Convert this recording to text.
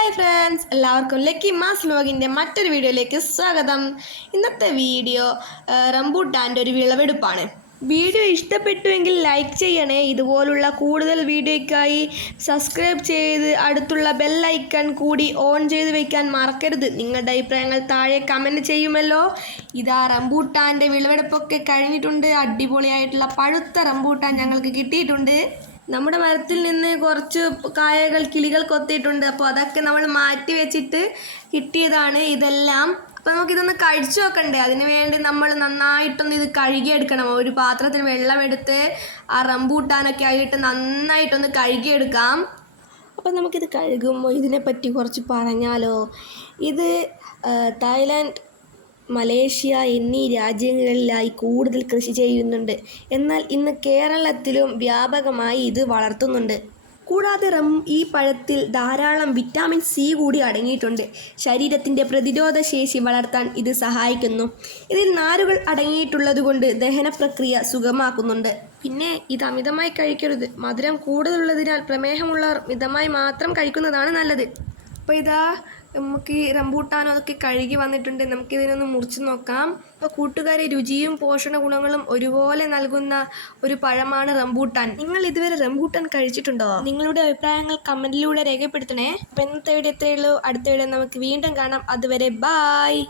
Hi friends, എല്ലാവർക്കും lucky mass വ്ലോഗിൻ്റെ മറ്റൊരു വീഡിയോയിലേക്ക് സ്വാഗതം. ഇന്നത്തെ വീഡിയോ റംബൂട്ടാൻ്റെ ഒരു വിളവെടുപ്പാണ്. വീഡിയോ ഇഷ്ടപ്പെട്ടുവെങ്കിൽ ലൈക്ക് ചെയ്യണേ. ഇതുപോലുള്ള കൂടുതൽ വീഡിയോയ്ക്കായി സബ്സ്ക്രൈബ് ചെയ്ത് അടുത്തുള്ള ബെല്ലൈക്കൺ കൂടി ഓൺ ചെയ്ത് വയ്ക്കാൻ മറക്കരുത്. നിങ്ങളുടെ അഭിപ്രായങ്ങൾ താഴെ കമൻറ്റ് ചെയ്യുമല്ലോ. ഇതാ റംബൂട്ടാൻ്റെ വിളവെടുപ്പൊക്കെ കഴിഞ്ഞിട്ടുണ്ട്. അടിപൊളിയായിട്ടുള്ള പഴുത്ത റംബൂട്ടാൻ ഞങ്ങൾക്ക് കിട്ടിയിട്ടുണ്ട്. നമ്മുടെ മരത്തിൽ നിന്ന് കുറച്ച് കായകൾ കിളികൾ കൊത്തിയിട്ടുണ്ട്. അപ്പോൾ അതൊക്കെ നമ്മൾ മാറ്റി വെച്ചിട്ട് കിട്ടിയതാണ് ഇതെല്ലാം. അപ്പോൾ നമുക്കിതൊന്ന് കഴിച്ചു നോക്കണ്ടേ. അതിന് വേണ്ടി നമ്മൾ നന്നായിട്ടൊന്ന് ഇത് കഴുകിയെടുക്കണം. ഒരു പാത്രത്തിൽ വെള്ളമെടുത്ത് ആ റംബൂട്ടാനൊക്കെ ആയിട്ട് നന്നായിട്ടൊന്ന് കഴുകിയെടുക്കാം. അപ്പോൾ നമുക്കിത് കഴുകുമ്പോൾ ഇതിനെപ്പറ്റി കുറച്ച് പറഞ്ഞാലോ. ഇത് തായ്ലാൻഡ്, മലേഷ്യ എന്നീ രാജ്യങ്ങളിലായി കൂടുതൽ കൃഷി ചെയ്യുന്നുണ്ട്. എന്നാൽ ഇന്ന് കേരളത്തിലും വ്യാപകമായി ഇത് വളർത്തുന്നുണ്ട്. കൂടാതെ ഈ പഴത്തിൽ ധാരാളം വിറ്റാമിൻ സി കൂടി അടങ്ങിയിട്ടുണ്ട്. ശരീരത്തിൻ്റെ പ്രതിരോധ ശേഷി വളർത്താൻ ഇത് സഹായിക്കുന്നു. ഇതിൽ നാരുകൾ അടങ്ങിയിട്ടുള്ളതുകൊണ്ട് ദഹന പ്രക്രിയ സുഗമാക്കുന്നുണ്ട്. പിന്നെ ഇത് അമിതമായി കഴിക്കരുത്. മധുരം കൂടുതലുള്ളതിനാൽ പ്രമേഹമുള്ളവർ മിതമായി മാത്രം കഴിക്കുന്നതാണ് നല്ലത്. അപ്പോൾ ഇതാ നമുക്ക് ഈ റംബൂട്ടാനും അതൊക്കെ കഴുകി വന്നിട്ടുണ്ട്. നമുക്കിതിനൊന്ന് മുറിച്ച് നോക്കാം. അപ്പോൾ കൂട്ടുകാരെ, രുചിയും പോഷണ ഗുണങ്ങളും ഒരുപോലെ നൽകുന്ന ഒരു പഴമാണ് റംബൂട്ടാൻ. നിങ്ങൾ ഇതുവരെ റംബൂട്ടാൻ കഴിച്ചിട്ടുണ്ടോ? നിങ്ങളുടെ അഭിപ്രായങ്ങൾ കമൻറ്റിലൂടെ രേഖപ്പെടുത്തണേ. അപ്പോൾ ഇന്നത്തെ വീഡിയോ ഇത്രയേ ഉള്ളൂ. അടുത്ത വീഡിയോ നമുക്ക് വീണ്ടും കാണാം. അതുവരെ ബായ്.